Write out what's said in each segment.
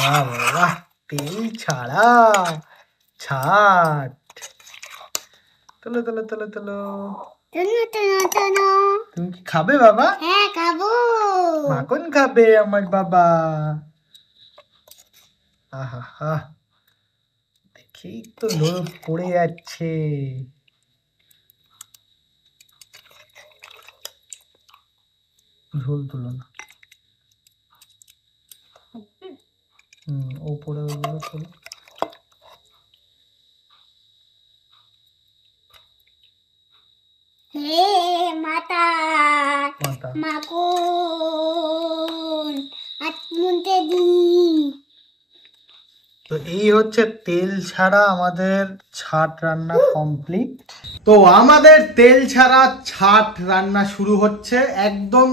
বাহ বাহ, তেল ছাড়া ছাট। তোলো তোলো তোলো তোলো। তুমি কি খাবে বাবা? হ্যাঁ খাবো। মাখন খাবে আমার বাবা। আহা হা, দেখেই তো লোভ পড়ে যাচ্ছে। ঝোল তুলো না। ওপরে ওগুলো তুলো। হে মাতা মাথা। মাখন আত্মুনতে দি। তো এই হচ্ছে তেল ছাড়া আমাদের ছাট রান্না কমপ্লিট। তো আমাদের তেল ছাড়া ছাট রান্না শুরু হচ্ছে। একদম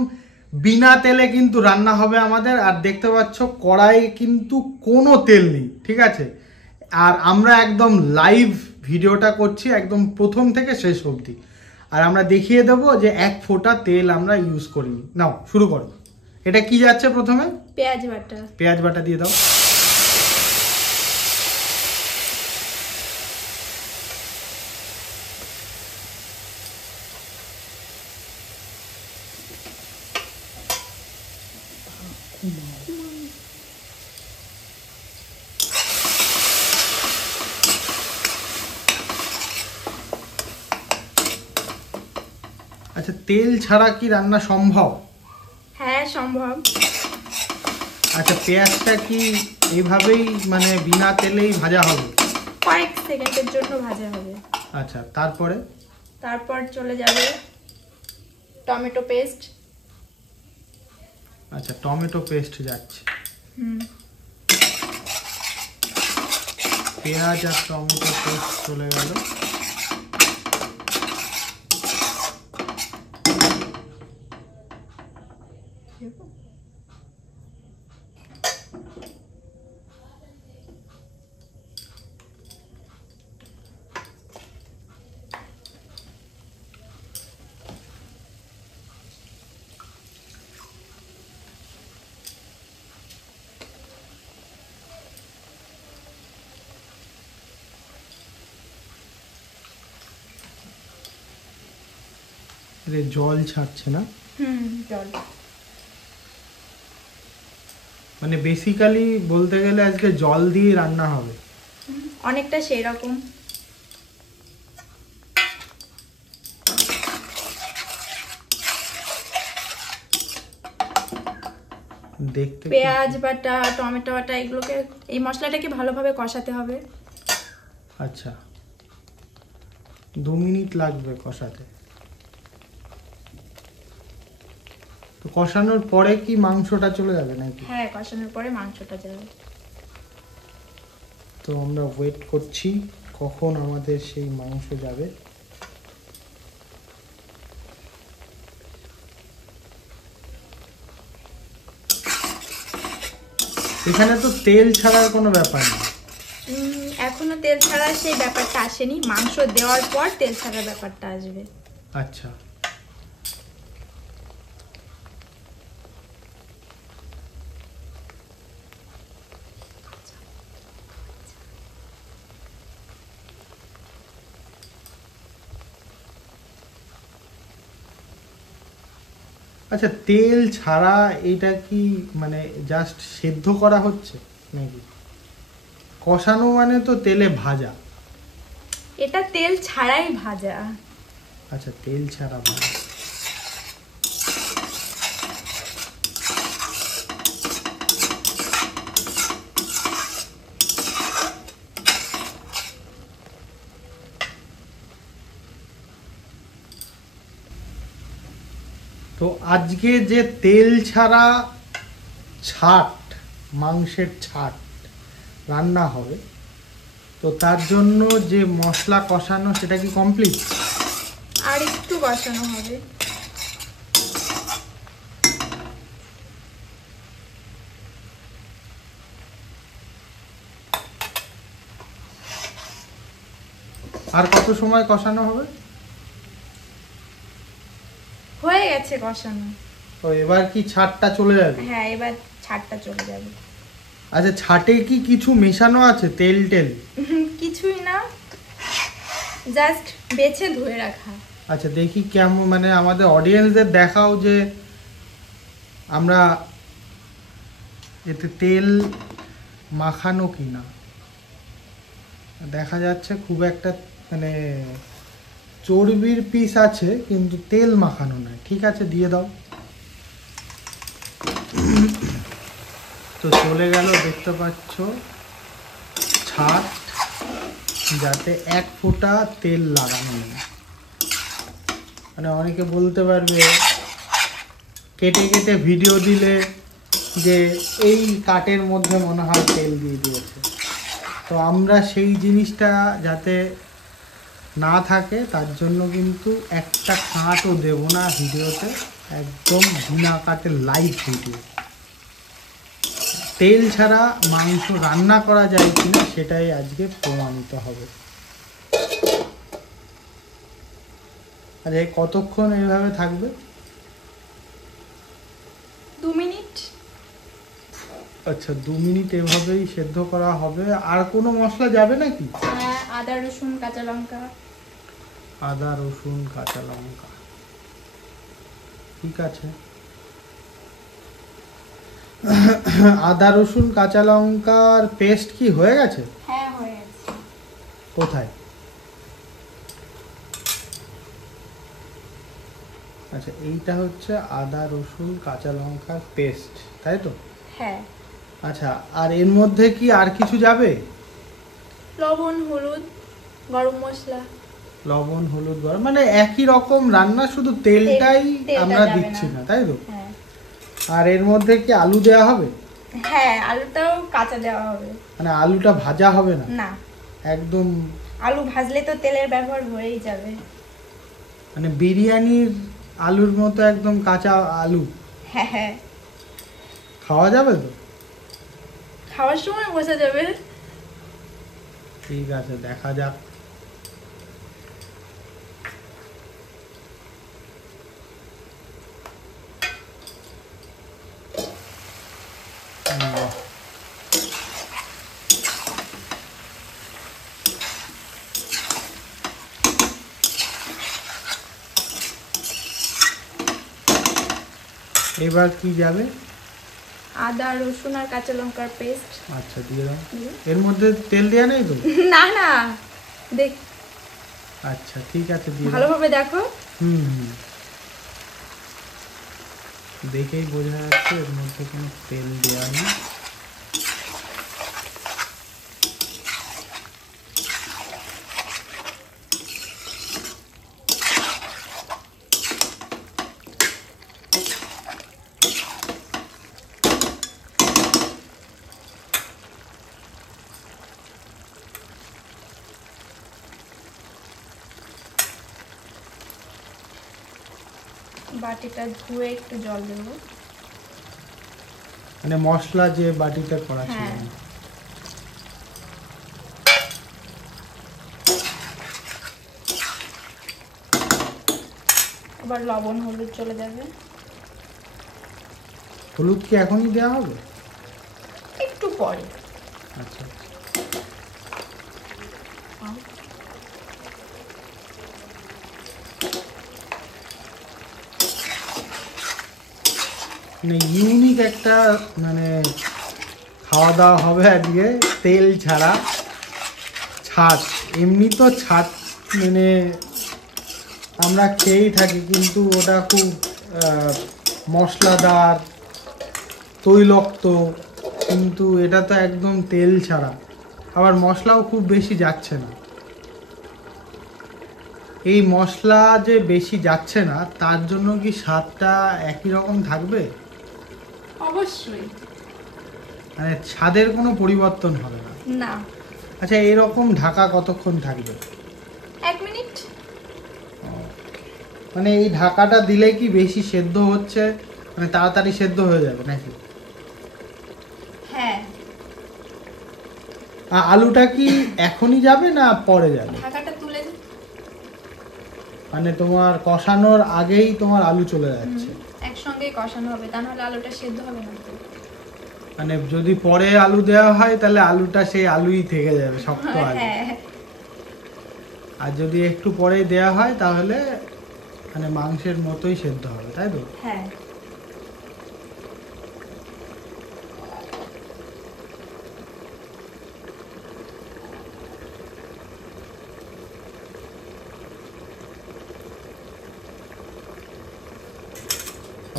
বিনা তেলে কিন্তু রান্না হবে আমাদের। আর দেখতে পাচ্ছ কড়াই কিন্তু কোনো তেল নেই, ঠিক আছে। আর আমরা একদম লাইভ ভিডিওটা করছি একদম প্রথম থেকে শেষ অবধি। আর আমরা দেখিয়ে দেবো যে এক ফোঁটা তেল আমরা ইউজ করিনি। নাও শুরু করো। এটা কি যাচ্ছে প্রথমে? পেঁয়াজ বাটা। পেঁয়াজ বাটা দিয়ে দাও। আচ্ছা, তেল ছাড়া কি রান্না সম্ভব? হ্যাঁ সম্ভব। আচ্ছা, পেঁয়াজটা কি এইভাবেই মানে বিনা তেলেই ভাজা হবে? কয়েক সেকেন্ডের জন্য ভাজা হবে। আচ্ছা, তারপরে? তারপর চলে যাবে টমেটো পেস্ট। আচ্ছা, টমেটো পেস্ট যাচ্ছে। পেঁয়াজ আর টমেটো পেস্ট চলে গেল। জল ছাড়ছে না? জল। মানে বেসিক্যালি বলতে গেলে আজকে জল দিয়ে রান্না হবে। অনেকটা সেই রকম। দেখতে পেঁয়াজ বাটা টমেটো বাটা এগুলোকে এই মশলাটাকে ভালোভাবে কষাতে হবে। আচ্ছা, 2 মিনিট লাগবে কষাতে। তো কষানোর পরে কি মাংসটা চলে যাবে নাকি? হ্যাঁ কষানোর পরে মাংসটা যাবে। তো আমরা ওয়েট করছি কখন আমাদের সেই মাংস যাবে। এখানে তো তেল ছাড়ার কোনো ব্যাপার নেই। এখনো তেল ছাড়া সেই ব্যাপারটা আসেনি, মাংস দেওয়ার পর তেল ছাড়ার ব্যাপারটা আসবে। আচ্ছা, আচ্ছা, তেল ছাড়া এটা কি মানে জাস্ট সেদ্ধ করা হচ্ছে নাকি? কষানো মানে তো তেলে ভাজা। এটা তেল ছাড়াই ভাজা। আচ্ছা, তেল ছাড়া ভাজা। তো আজকে যে তেল ছাড়া ছাট, মাংসের ছাট রান্না হবে, তো তার জন্য যে মশলা কষানো সেটা কি কমপ্লিট? আর একটু কষানো হবে। আর কত সময় কষানো হবে? হয়ে গেছে কষানো। তো এবার কি ছাটটা চলে যাবে? হ্যাঁ এবার ছাড়টা চলে যাবে। আচ্ছা, ছাটে কি কিছু মেশানো আছে, তেল টেল? কিছুই না, জাস্ট বেছে ধুয়ে রাখা। আচ্ছা দেখি কেমন, মানে আমাদের অডিয়েন্সদের দেখাও যে আমরা এতে তেল মাখানো কিনা। দেখা যাচ্ছে খুব একটা মানে চর্বির পিস আছে কিন্তু তেল মাখানো নয়। ঠিক আছে, দিয়ে দাও। তো চলে গেল, দেখতে পাচ্ছ ছাট, যাতে এক ফোঁটা তেল লাগানো নেই। মানে অনেকে বলতে পারবে কেটে কেটে ভিডিও দিলে যে এই কাটের মধ্যে মনে হয় তেল দিয়ে দিয়েছে। তো আমরা সেই জিনিসটা যাতে না থাকে তার জন্য কিন্তু একটা কাটও দেব না ভিডিওতে, একদম বিনা কাটে লাইভ ভিডিও। তেল ছাড়া মাংস রান্না করা যায় কিনা সেটাই আজকে প্রমাণিত হবে। আর এই কতক্ষণ এইভাবে থাকবে? 2 মিনিট। আচ্ছা, 2 মিনিট এভাবেই সেদ্ধ করা হবে। আর কোনো মশলা যাবে নাকি? হ্যাঁ, আদা রসুন কাঁচা লঙ্কা। আদা রসুন কাঁচা লঙ্কা, ঠিক আছে। আদা রসুন কাঁচা লঙ্কার পেস্ট কি হয়ে গেছে? হ্যাঁ, হয়ে গেছে। কোথায়? আচ্ছা, এইটা হচ্ছে আদা রসুন কাঁচা লঙ্কার পেস্ট, তাই তো? হ্যাঁ। আচ্ছা, আর এর মধ্যে কি আর কিছু যাবে? লবণ, হলুদ, গরম মশলা। লবণ হলুদ গরম, মানে একই রকম রান্না, শুধু তেলটাই তেলটা আমরা যাবে দিচ্ছি না। না, তাই তো? হ্যাঁ। আর এর মধ্যে কি আলু দেওয়া হবে? হ্যাঁ, আলুটাও কাঁচা দেওয়া হবে। মানে আলুটা ভাজা হবে না? না, একদম। আলু ভাজলে তো তেলের ব্যবহার হয়েই যাবে। মানে বিরিয়ানির আলুর মতো একদম কাঁচা আলু হ্যাঁ হ্যাঁ, খাওয়া যাবে তো? খাওয়ার সময় বোঝা যাবে। ঠিক আছে, দেখা যাক। বাহ। এবার কি যাবে? আদা রসুন আর কাঁচা লঙ্কার পেস্ট। আচ্ছা, দিয়ে দাও। এর মধ্যে তেল দেওয়া নেই তো? না না, দেখ, আচ্ছা ঠিক আছে, দিয়ে দাও। ভালোভাবে দেখো। হুম হুম, দেখেই বোঝা যাচ্ছে এর মধ্যে কোনো তেল দেওয়া নেই। বাটিটা ধুয়ে একটু জল দেবো। মানে মশলা যে বাটিটা করা ছিল। হ্যাঁ। আবার লবণ হলুদ চলে যাবে। হলুদ কি এখনই দেওয়া হবে? একটু পরে। আচ্ছা, মানে ইউনিক একটা মানে খাওয়া দাওয়া হবে আজকে, তেল ছাড়া ছাট। এমনি তো ছাট মানে আমরা খেয়েই থাকি, কিন্তু ওটা খুব মশলাদার, তৈলাক্ত, কিন্তু এটা তো একদম তেল ছাড়া। আবার মশলাও খুব বেশি যাচ্ছে না। এই মশলা যে বেশি যাচ্ছে না তার জন্য কি স্বাদটা একই রকম থাকবে? অবশ্যই মানে স্বাদের কোনো পরিবর্তন হবে না? না। আচ্ছা, এরকম ঢাকা কতক্ষণ থাকবে? 1 মিনিট। মানে এই ঢাকাটা দিলে কি বেশি সেদ্ধ হচ্ছে, মানে তাড়াতাড়ি সেদ্ধ হয়ে যাবে নাকি? হ্যাঁ। আলুটা কি এখনই যাবে না পরে যাবে? ঢাকাটা তুলে দিই। মানে তোমার কষানোর আগেই তোমার আলু চলে যাচ্ছে? একসঙ্গে কষানো হবে, তা নাহলে আলুটা সেদ্ধ হবে না তো। মানে যদি পরে আলু দেওয়া হয় তাহলে আলুটা সেই আলুই থেকে যাবে, শক্ত আলু। হ্যাঁ আর যদি একটু পরেই দেওয়া হয় তাহলে মানে মাংসের মতোই সেদ্ধ হবে, তাই তো? হ্যাঁ।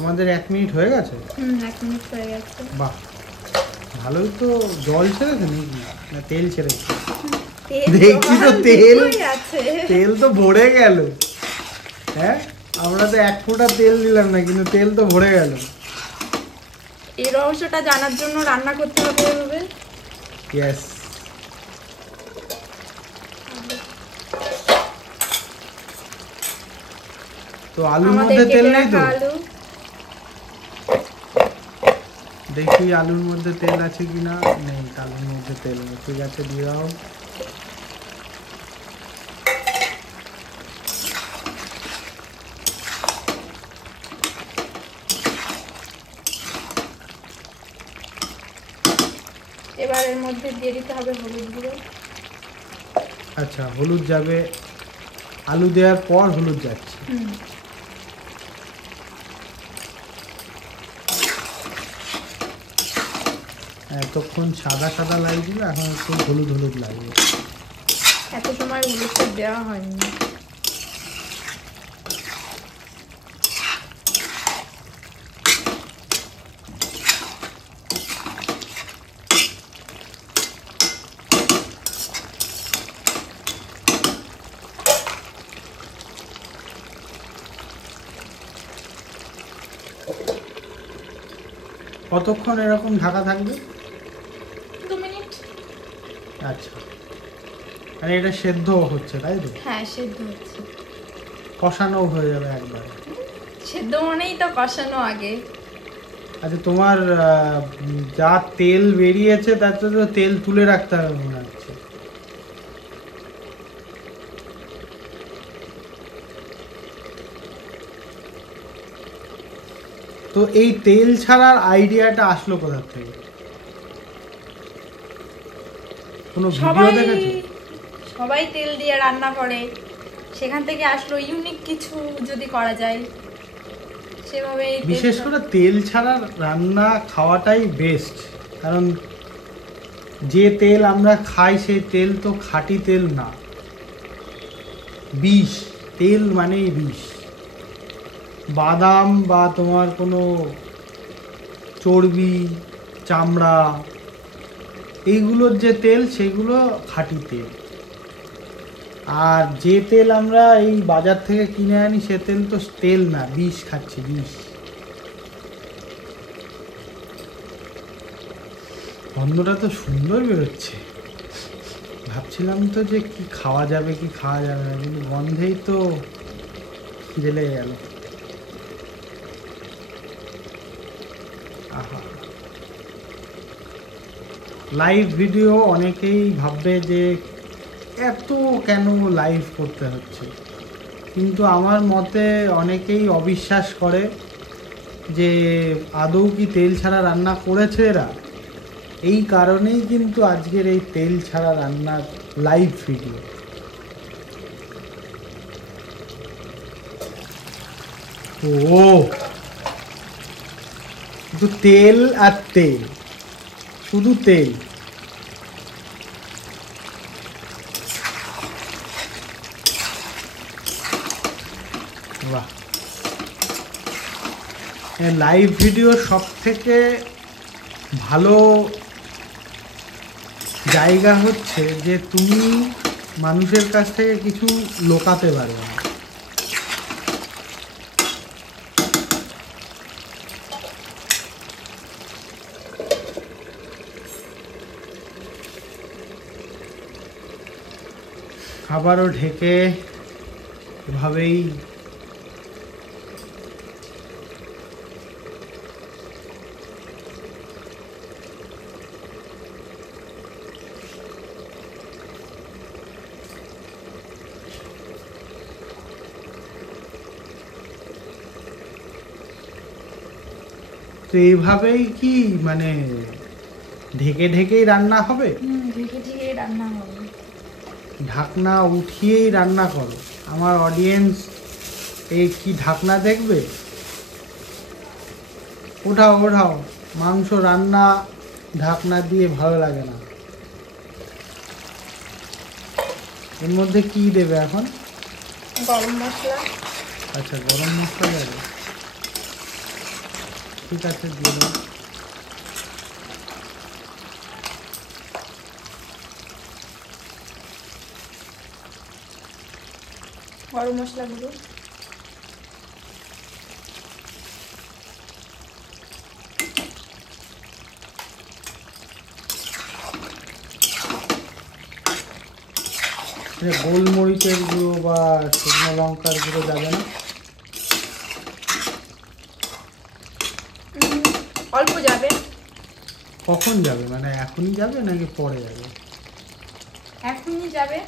আমাদের 1 মিনিট হয়ে গেছে। 1 মিনিট হয়ে গেছে। বাহ, ভালোই তো। জল ছেড়েছে নাকি না তেল ছেড়েছে? তেল দেখছি তো জল তেল, দুটোই আছে। তেল তো ভরে গেল। হ্যাঁ, আমরা তো 1 ফোঁটা তেল দিলাম না, কিন্তু তেল তো ভরে গেল। এই রহস্যটা জানার জন্য রান্না করতে হবে এভাবে। ইয়েস। তো আলুর আমাদের মধ্যে তেল কেটে নেই তো? রাখা আলু। দেখি আলুর মধ্যে তেল আছে কিনা। নেই, আলুর মধ্যে তেল নেই। ঠিক আছে, দিয়ে দাও। এবার এর মধ্যে দিয়ে দিতে হবে হলুদ গুঁড়ো। আচ্ছা, হলুদ যাবে আলু দেওয়ার পর, হলুদ যাচ্ছে। এতক্ষণ সাদা সাদা লাগছিল, এখন একটু হলুদ হলুদ লাগবে। এত সময় হলুদটা দেওয়া হয়নি। কতক্ষণ এরকম ঢাকা থাকবে? 2 মিনিট। আচ্ছা, মানে এটা সেদ্ধ হচ্ছে, তাই তো? হ্যাঁ, সেদ্ধ হচ্ছে। কষানো হয়ে যাবে একবার। সেদ্ধ মানেই তো কষানো আগে। আচ্ছা, তোমার যা তেল বেরিয়েছে তাতে তো তেল তুলে রাখতে হবে মনে হচ্ছে। তো এই তেল ছাড়ার আইডিয়াটা আসলো কোথা থেকে? কোনো ভিডিও সবাই দেখেছো? সবাই তেল দিয়ে রান্না করে, সেখান থেকে আসলো ইউনিক কিছু যদি করা যায় সেভাবে। বিশেষ করে তেল ছাড়া রান্না খাওয়াটাই বেস্ট, কারণ যে তেল আমরা খাই সেই তেল তো খাঁটি তেল না, বিষ। তেল মানেই বিষ। বাদাম বা তোমার কোনো চর্বি, চামড়া, এইগুলোর যে তেল সেগুলো খাঁটি তেল। আর যে তেল আমরা এই বাজার থেকে কিনে আনি সে তেল তো তেল না, বিষ খাচ্ছি, বিষ। গন্ধটা তো সুন্দর বেরোচ্ছে। ভাবছিলাম তো যে কি খাওয়া যাবে কি খাওয়া যাবে না, কিন্তু গন্ধেই তো খিদে লেগে গেল। আহা, লাইভ ভিডিও অনেকেই ভাববে যে এত কেন লাইভ করতে হচ্ছে, কিন্তু আমার মতে অনেকেই অবিশ্বাস করে যে আদৌ কি তেল ছাড়া রান্না করেছে এরা। এই কারণেই কিন্তু আজকের এই তেল ছাড়া রান্নার লাইভ ভিডিও। ও, শুধু তেল আর তেল, শুধু তেল। বাহ, লাইভ ভিডিও সব থেকে ভালো জায়গা হচ্ছে যে তুমি মানুষের কাছ থেকে কিছু লোকাতে পারবে না। আবারও ঢেকে এভাবেই তো এইভাবেই কি মানে ঢেকে ঢেকেই রান্না হবে? ঢেকে ঢেকে রান্না হবে। ঢাকনা উঠিয়েই রান্না করো? আমার অডিয়েন্স এই কি ঢাকনা দেখবে? ওঠাও ওঠাও, মাংস রান্না ঢাকনা দিয়ে ভালো লাগে না। এর মধ্যে কি দেবে এখন? গরম মশলা। আচ্ছা, গরম মশলা দেবে, ঠিক আছে দিয়ে দেবো। গরম মশলা গুঁড়ো। গোলমরিচের গুঁড়ো বা শুকনো লঙ্কার গুঁড়ো যাবে না? অল্প যাবে। কখন যাবে, মানে এখনই যাবে নাকি পরে যাবে? এখনই যাবে।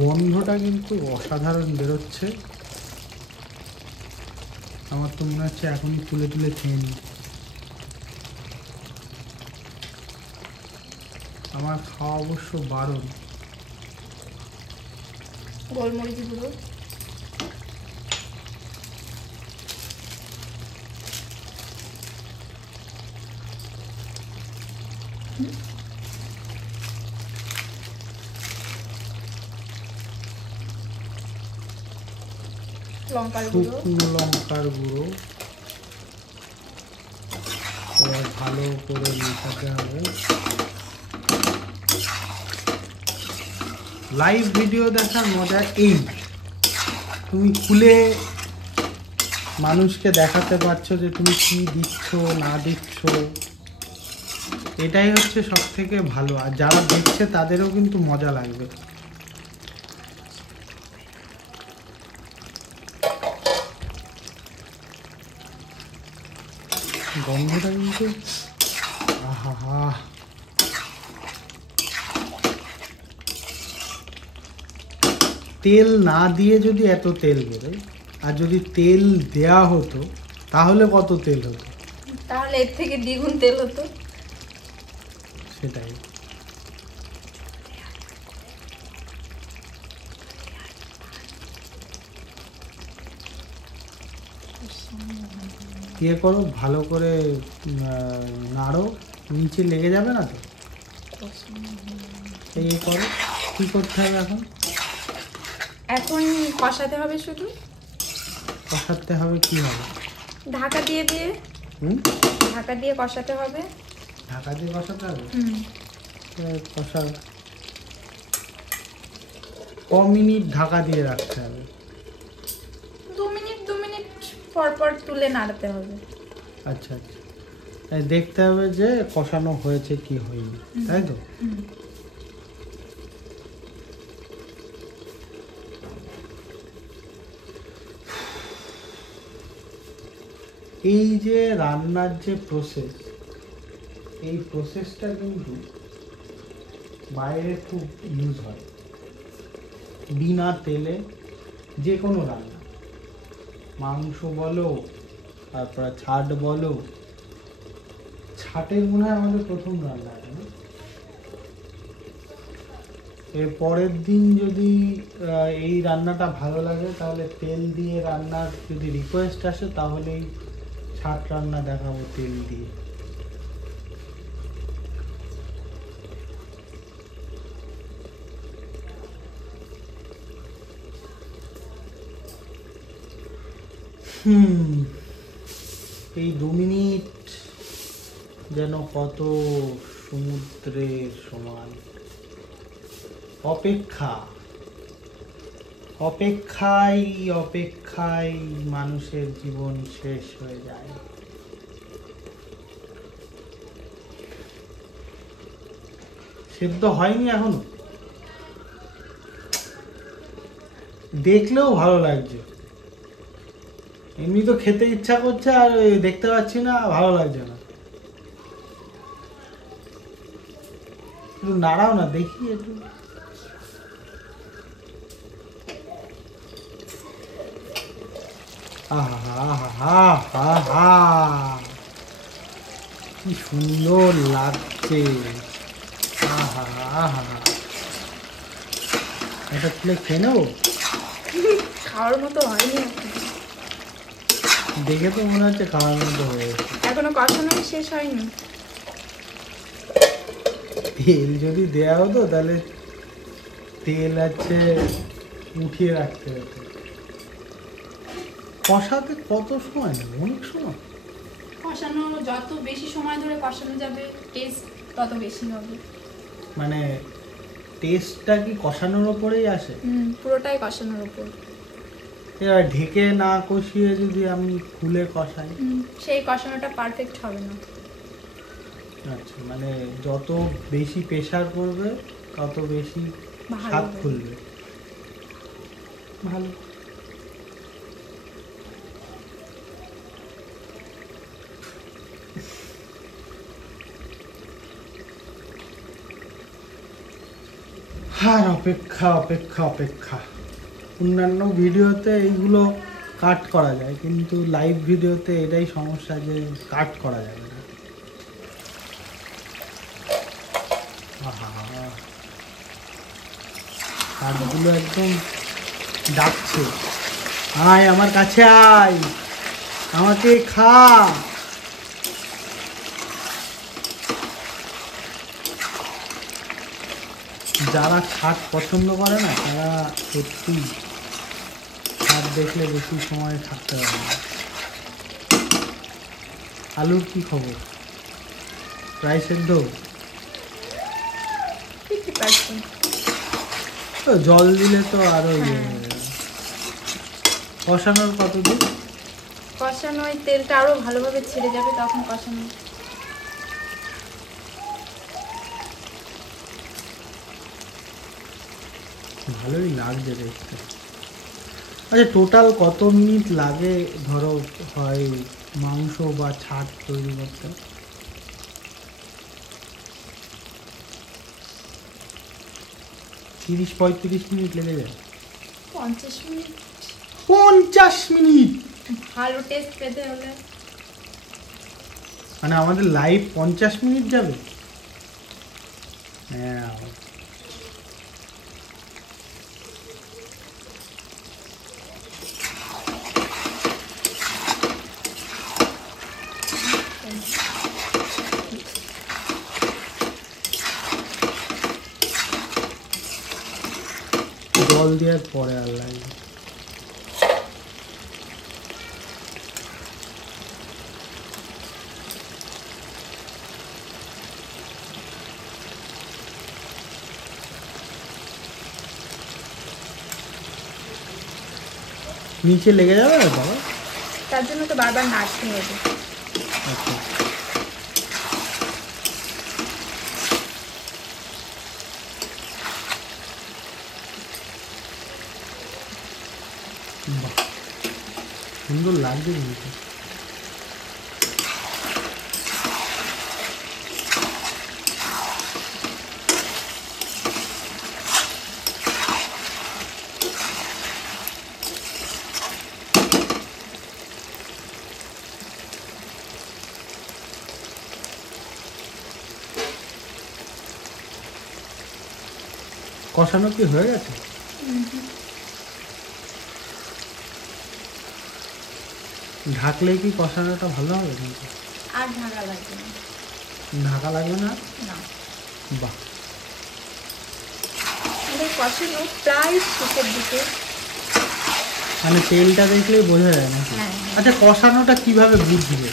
গন্ধটা কিন্তু অসাধারণ বেরোচ্ছে। আমার তো মনে হচ্ছে এখনই তুলে তুলে খেয়ে নিই। আমার খাওয়া অবশ্য বারণ। গোলমরিচ গুঁড়ো। লঙ্কার গুঁড়ো। শুকনো লঙ্কার গুঁড়ো। এবার ভালো করে মেশাতে হবে। লাইভ ভিডিও দেখার মজা এই, তুমি খুলে মানুষকে দেখাতে পারছো যে তুমি কি দিচ্ছ না দিচ্ছ, এটাই হচ্ছে সব থেকে ভালো। আর যারা দেখছে তাদেরও কিন্তু মজা লাগবে। গন্ধটা কিন্তু আহা, তেল না দিয়ে যদি এত তেল বেরোয়, আর যদি তেল দেয়া হতো তাহলে কত তেল হতো? তাহলে এর থেকে দ্বিগুণ তেল হতো। সেটাই। ইয়ে করো ভালো করে, নাড়ো, নিচে লেগে যাবে না তো? এই করো, কি করতে হবে এখন? এখন কষাতে হবে, শুধু কষাতে হবে। কি হবে? ঢাকা দিয়ে দিয়ে ঢাকা দিয়ে কষাতে হবে। ঢাকা দিয়ে কষাতে হবে। কষা ক মিনিট ঢাকা দিয়ে রাখতে হবে? 2 মিনিট পর পর তুলে নাড়তে হবে। আচ্ছা আচ্ছা, দেখতে হবে যে কষানো হয়েছে কি হয়নি, তাই তো? এই যে রান্নার যে প্রসেস, এই প্রসেসটা কিন্তু বাইরে খুব ইউজ হয়। বিনা তেলে যে কোনো রান্না, মাংস বলো, তারপরে ছাট বলো, ছাটের মনে হয় আমাদের প্রথম রান্না। এর পরের দিন যদি এই রান্নাটা ভালো লাগে, তাহলে তেল দিয়ে রান্নার যদি রিকোয়েস্ট আসে, তাহলেই ছাট রান্না দেখাবো তেল দিয়ে। এই 2 মিনিট যেন কত সমুদ্রের সমান। অপেক্ষায় মানুষের জীবন শেষ হয়ে যায়। সেদ্ধ হয়নি এখনো, দেখলেও ভালো লাগছে। এমনি তো খেতে ইচ্ছা করছে, আর দেখতে পাচ্ছি না, ভালো লাগছে না। একটু নাড়াও না দেখি একটু। আহা, কি সুন্দর লাগছে। এটা তুলে খেয়ে নেবো? খাওয়ার মতো হয়নি এখন, দেখে তো মনে হচ্ছে খাওয়ার মতো হয়ে গেছে। এখনো কষানোই শেষ হয়নি। তেল যদি দেওয়া হতো তাহলে তেল আছে উঠিয়ে রাখতে হতো। কষাতে কত সময় নেবে? অনেক সময়। কষানো যত বেশি সময় ধরে কষানো যাবে টেস্ট তত বেশি হবে। মানে টেস্টটা কি কষানোর ওপরেই আসে? পুরোটাই কষানোর উপর। এবার ঢেকে না কষিয়ে যদি আমি খুলে কষাই, সেই কষানোটা পারফেক্ট হবে না। আচ্ছা, মানে যত বেশি প্রেসার পড়বে তত বেশি ভালো স্বাদ হবে। খুলবে। ভালো। আর অপেক্ষা অপেক্ষা অপেক্ষা। অন্যান্য ভিডিওতে এইগুলো কাট করা যায়, কিন্তু লাইভ ভিডিওতে এটাই সমস্যা যে কাট করা যাবে না। কাঠগুলো একদম ডাকছে, আয় আমার কাছে আয়, আমাকে খা। যারা ছাদ পছন্দ করে না তারা সত্যি ছাদ দেখলে বেশি সময় থাকতে পারে না। আলুর কি খবর? প্রায় সেদ্ধ? 50%। তো জল দিলে তো আরো ইয়ে হয়ে যাবে। কষানোর কতদিন? কষানো ওই তেলটা আরো ভালোভাবে ছেড়ে যাবে তখন কষানো। ভালোই লাগছে দেখতে। আচ্ছা, টোটাল কত মিনিট লাগে ধরো হয় মাংস বা ছাট তৈরি করতে? 30-35 মিনিট লেগে যায়? 50 মিনিট। 50 মিনিট? ভালো টেস্ট পেতে হলে মানে আমাদের লাইভ 50 মিনিট যাবে? হ্যাঁ। জল দেওয়ার পরে আর লাগবে। নিচে লেগে যাবে না বাবা? তার জন্য তো বারবার নাড়তে হবে। আচ্ছা, বাহ, সুন্দর লাগছে কিন্তু। কষানো কি হয়ে গেছে? ঢাকলে কি কষানোটা ভালো হবে? কিন্তু আর ঢাকা লাগবে না। ঢাকা লাগবে না? না, বাহ, আমাদের কষানো প্রায় শেষের দিকে। মানে তেলটা দেখলেই বোঝা যায় না? হ্যাঁ। আচ্ছা, কষানোটা কিভাবে বুঝবে?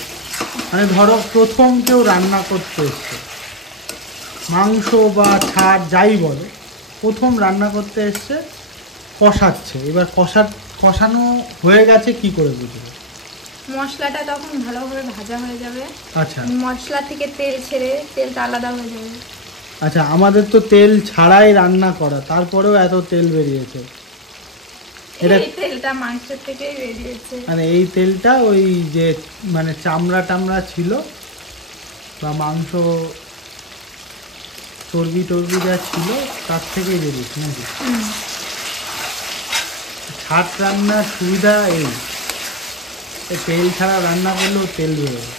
মানে ধরো প্রথম কেউ রান্না করতে এসছে, মাংস বা ছাড় যাই বলো, প্রথম রান্না করতে এসছে, কষাচ্ছে, এবার কষানো হয়ে গেছে কি করে বুঝবে? মশলাটা তখন ভালোভাবে ভাজা হয়ে যাবে। আচ্ছা মশলা থেকে তেল ছেড়ে তেলটা আলাদা হয়ে যাবে। আচ্ছা, আমাদের তো তেল ছাড়াই রান্না করা, তারপরেও এত তেল বেরিয়েছে। এটা এই তেলটা মাংসের থেকেই বেরিয়েছে। মানে এই তেলটা ওই যে মানে চামড়া টামড়া ছিল বা মাংস চর্বি টর্বি যা ছিল তার থেকেই বেরিয়েছে নাকি? ছাট রান্নার সুবিধা এই, তেল ছাড়া রান্না করলেও তেল বেরোবে।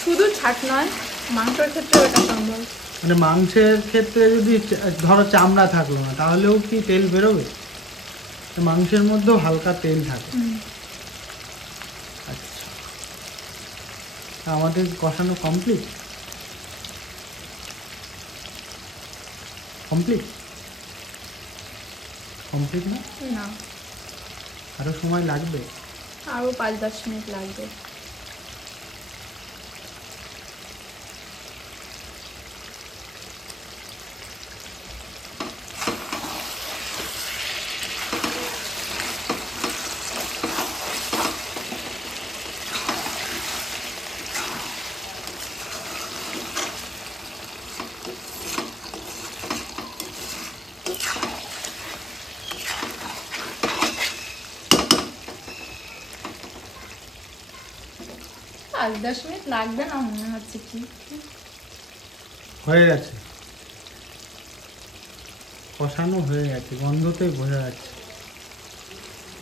শুধু ছাট নয়, মাংসের ক্ষেত্রে এটা সম্ভব। মানে মাংসের ক্ষেত্রে যদি ধরো চামড়া থাকলো না, তাহলেও কি তেল বেরোবে? মাংসের মধ্যেও হালকা তেল থাকে। আচ্ছা, আমাদের কষানো কমপ্লিট? কমপ্লিট কমপ্লিট না? না, আরও সময় লাগবে? আরও 5-10 মিনিট লাগবে। আর 10 মিনিট লাগবে না মনে হচ্ছে। কি হয়ে গেছে, কষানো হয়ে গেছে, গন্ধতেই বোঝা যাচ্ছে।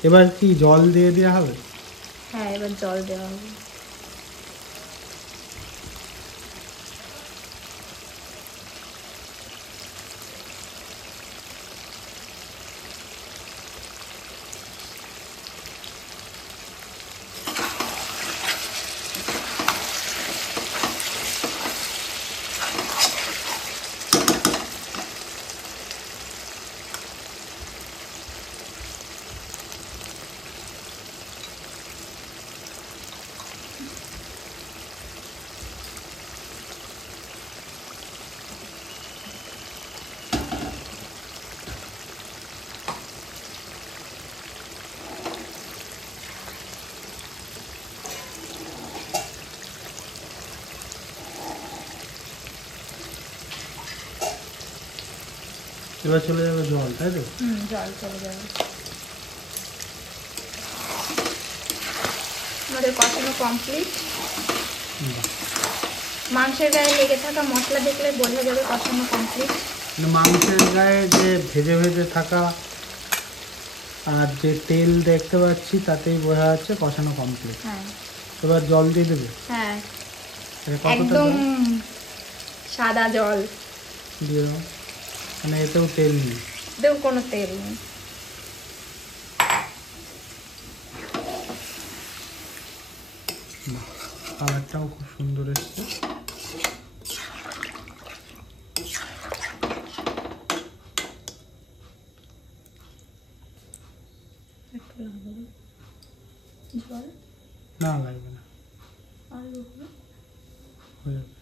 এবার কি জল দিয়ে দেওয়া হবে? হ্যাঁ, এবার জল দেওয়া হবে। এবার চলে যাবে জল, তাই তো? জল চলে যাবে। আমাদের কষানো কমপ্লিট। মাংসের গায়ে লেগে থাকা মশলা দেখলে বোঝা যাবে কষানো কমপ্লিট। মাংসের গায়ে যে ভেজে ভেজে থাকা আর যে তেল দেখতে পাচ্ছি তাতেই বোঝা যাচ্ছে কষানো কমপ্লিট। হ্যাঁ, এবার জল দিয়ে দেবে? হ্যাঁ, কতটা একদম জল? সাদা জল দিয়ে দাও, মানে এতেও তেল নেই। দেও, কোনো তেল নেই। কালারটাও খুব সুন্দর এসছে। জল না লাগবে না, আলু হয়ে যাবে।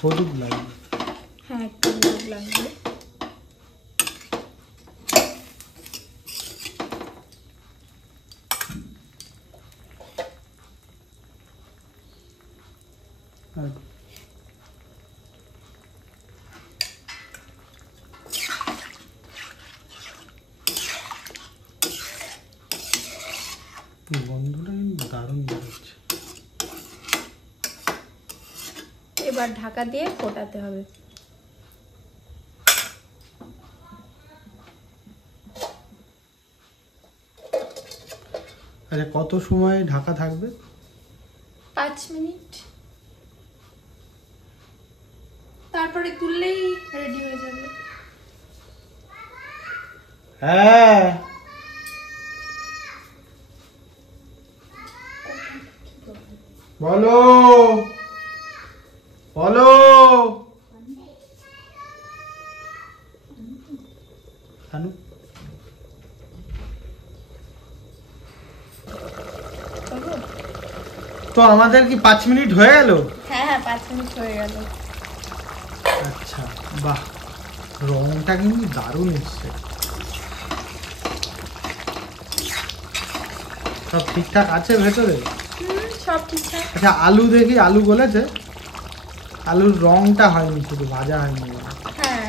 হলুদ লাগবে। হ্যাঁ, একটু হলুদ লাগবে। আর গন্ধটা কিন্তু দারুণ বেরোচ্ছে। এবার ঢাকা দিয়ে ফোটাতে হবে। আচ্ছা, কত সময় ঢাকা থাকবে? 5 মিনিট, তারপরে তুললেই রেডি হয়ে যাবে। হ্যাঁ, বলো বলো। শানু, তো আমাদের কি 5 মিনিট হয়ে গেল? হ্যাঁ, হ্যাঁ, 5 মিনিট হয়ে গেল। আচ্ছা, বাহ, রংটা কিন্তু দারুণ এসছে। সব ঠিকঠাক আছে ভেতরে? সব ঠিকঠাক। আচ্ছা, আলু দেখি, আলু গলেছে? আলুর রংটা হয়নি, শুধু ভাজা হয়নি। হ্যাঁ,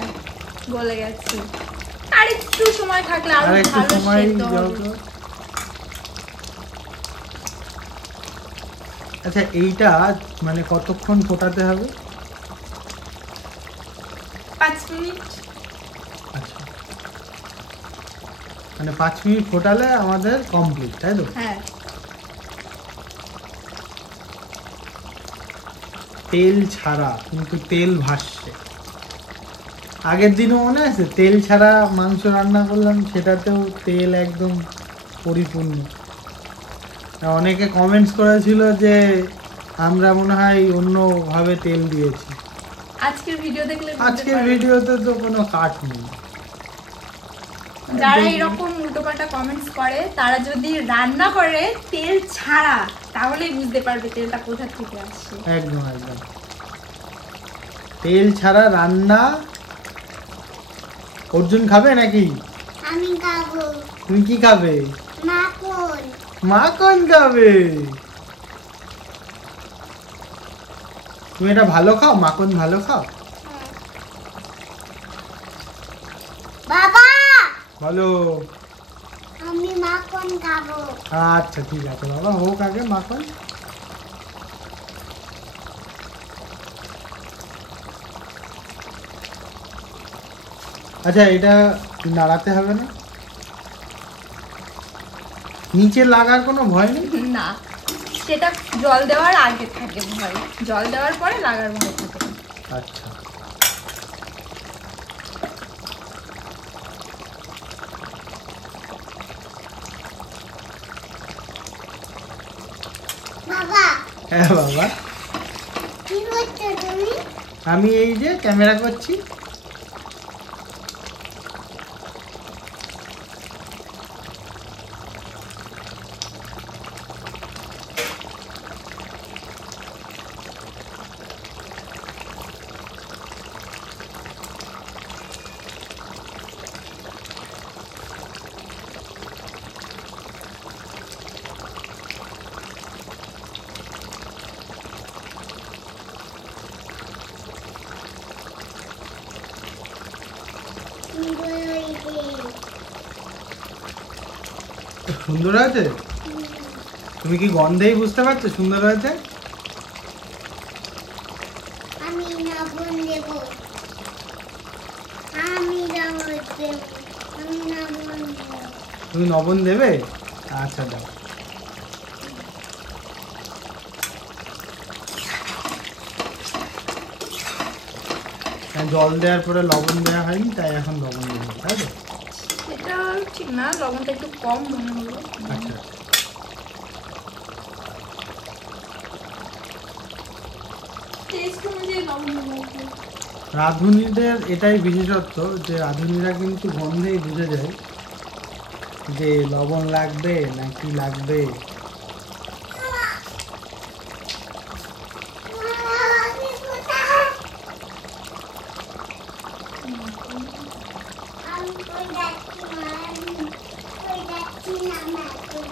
গলে গেছে। আর একটু সময় থাকলে আর আরো একটু ভালো সময় সেদ্ধ দাও হবে। তো। আচ্ছা এইটা মানে কতক্ষণ ফোটাতে হবে? 5 মিনিট। আচ্ছা, মানে 5 মিনিট ফোটালে আমাদের কমপ্লিট, তাই তো? হ্যাঁ। তেল ছাড়া কিন্তু তেল ভাসছে। আগের দিনও মনে আছে তেল ছাড়া মাংস রান্না করলাম, সেটাতেও তেল একদম পরিপূর্ণ। অনেকে কমেন্টস করেছিল যে আমরা মনে হয় অন্যভাবে তেল দিয়েছি। আজকের ভিডিও দেখলে আজকের ভিডিওতে তো কোনো কাট নেই। যারা এরকম উল্টোপাল্টা কমেন্টস করে তারা যদি রান্না করে তেল ছাড়া, তাহলেই বুঝতে পারবে তেলটা কোথা থেকে আসছে। একদম একদম। তেল ছাড়া রান্না অর্জুন খাবে নাকি? আমি খাবো তুমি কি খাবে? মাখন। মাখন খাবে? তুমি এটা ভালো খাও, মাখন ভালো খাও? বাবা বলো। আমি মাখন খাবো। আচ্ছা ঠিক আছে বাবা, হোক আগে মাখন। আচ্ছা এটা নাড়াতে হবে না? নিচে লাগার কোনো ভয় নেই? না, সেটা জল দেওয়ার আগে থাকে ভয়, জল দেওয়ার পরে লাগার ভয় থাকে না। আচ্ছা বাবা হ্যাঁ বাবা, কি করছো তুমি? আমি এই যে ক্যামেরা করছি। সুন্দর হয়েছে? তুমি কি গন্ধেই বুঝতে পারছো সুন্দর হয়েছে? আমি লবণ দেব। আমি লবণ দেব। আমি লবণ দেব। তুমি লবণ দেবে? আচ্ছা দাও। জল দেওয়ার পরে লবণ দেওয়া হয়নি, তাই এখন লবণ দেবো, তাই তো? এটা ঠিক না, লবণটা একটু কম মনে হলো। আচ্ছা টেস্ট অনুযায়ী লবণ দেবো। রাঁধুনিদের এটাই বিশেষত্ব যে রাঁধুনিরা কিন্তু গন্ধেই বুঝে যায় যে লবণ লাগবে না কি লাগবে। আমি কোথায়? আমি কই যাচ্ছি না। আমি কই যাচ্ছি না মাখন।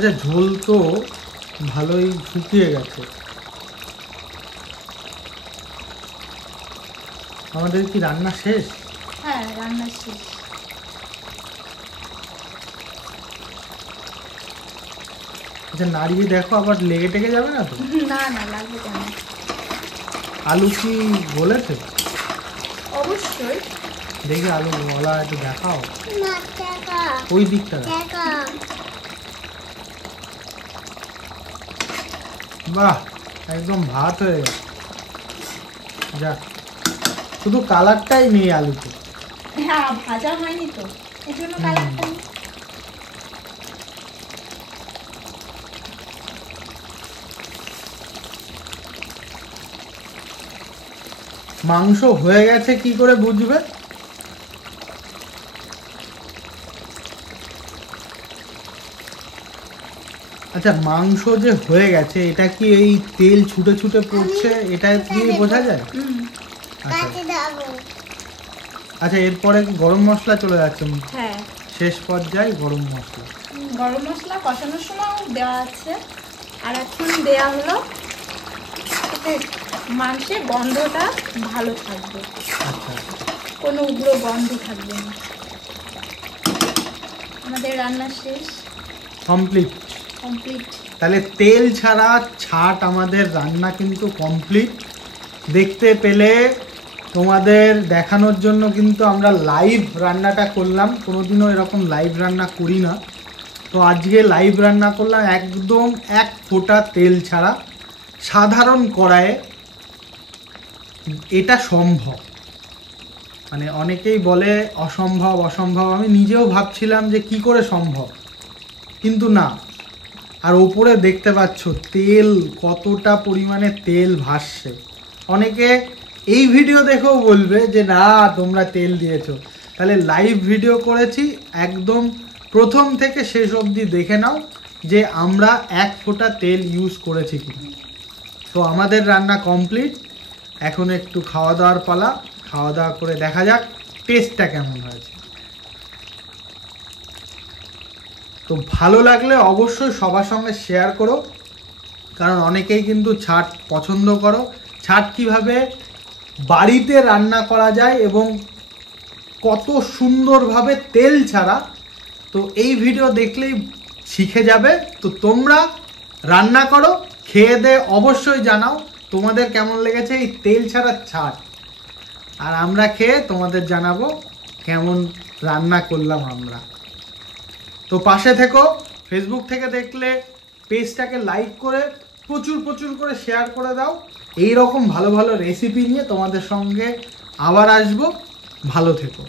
আচ্ছা ঝোল তো ভালোই শুকিয়ে গেছে। আমাদের কি রান্না শেষ? হ্যাঁ, রান্না শেষ। আচ্ছা নাড়িয়ে দেখো, আবার লেগে টেগে যাবে না তো? না না, লাগবে কেন? আলু কি বলেছে? অবশ্যই। দেখি আলু বলা একটু দেখাও, না টাকা ওই দিকটা দাও। টাকা। বাহ, একদম ভাত হয়ে গেছে। যাক, শুধু কালারটাই নেই আলুতে। হ্যাঁ, ভাজা হয়নি তো, এই জন্য কালারটা নেই। মাংস হয়ে গেছে কি করে বুঝবে? আচ্ছা মাংস যে হয়ে গেছে এটা কি এই তেল ছুটে ছুটে পড়ছে এটা দিয়ে বোঝা যায়? হুম। আচ্ছা কাটে দাও। আচ্ছা, এরপরে গরম মশলা চলে যাচ্ছে, হ্যাঁ, শেষ পর্যায়ে গরম মশলা। গরম মশলা কষানোর সময় দেওয়া আছে, আর এখন দেয়া হলো যাতে মাংসের গন্ধটা ভালো থাকবে, আচ্ছা, কোনো উগ্র গন্ধ থাকবে না। আমাদের রান্না শেষ, কমপ্লিট। কমপ্লিট। তাহলে তেল ছাড়া ছাট আমাদের রান্না কিন্তু কমপ্লিট। দেখতে পেলে তোমাদের দেখানোর জন্য কিন্তু আমরা লাইভ রান্নাটা করলাম, কোনোদিনও এরকম লাইভ রান্না করি না। তো আজকে লাইভ রান্না করলাম একদম এক ফোঁটা তেল ছাড়া, সাধারণ কড়াইয়ে। এটা সম্ভব, মানে অনেকেই বলে অসম্ভব অসম্ভব, আমি নিজেও ভাবছিলাম যে কি করে সম্ভব, কিন্তু না। আর ওপরে দেখতে পাচ্ছ তেল, কতটা পরিমাণে তেল ভাসছে। অনেকে এই ভিডিও দেখেও বলবে যে না তোমরা তেল দিয়েছো, তাহলে লাইভ ভিডিও করেছি, একদম প্রথম থেকে শেষ অবধি দেখে নাও যে আমরা এক ফোঁটা তেল ইউজ করেছি কিনা। তো আমাদের রান্না কমপ্লিট, এখন একটু খাওয়া দাওয়ার পালা। খাওয়া দাওয়া করে দেখা যাক টেস্টটা কেমন হয়েছে। তো ভালো লাগলে অবশ্যই সবার সঙ্গে শেয়ার করো, কারণ অনেকেই কিন্তু ছাট পছন্দ করো। ছাট কিভাবে বাড়িতে রান্না করা যায় এবং কত সুন্দরভাবে তেল ছাড়া, তো এই ভিডিও দেখলেই শিখে যাবে। তো তোমরা রান্না করো, খেয়ে দিয়ে অবশ্যই জানাও তোমাদের কেমন লেগেছে এই তেল ছাড়া ছাট। আর আমরা খেয়ে তোমাদের জানাবো কেমন রান্না করলাম আমরা। তো পাশে থেকো, ফেসবুক থেকে দেখলে পেজটাকে লাইক করে প্রচুর প্রচুর করে শেয়ার করে দাও। এই রকম ভালো ভালো রেসিপি নিয়ে তোমাদের সঙ্গে আবার আসবো। ভালো থেকো।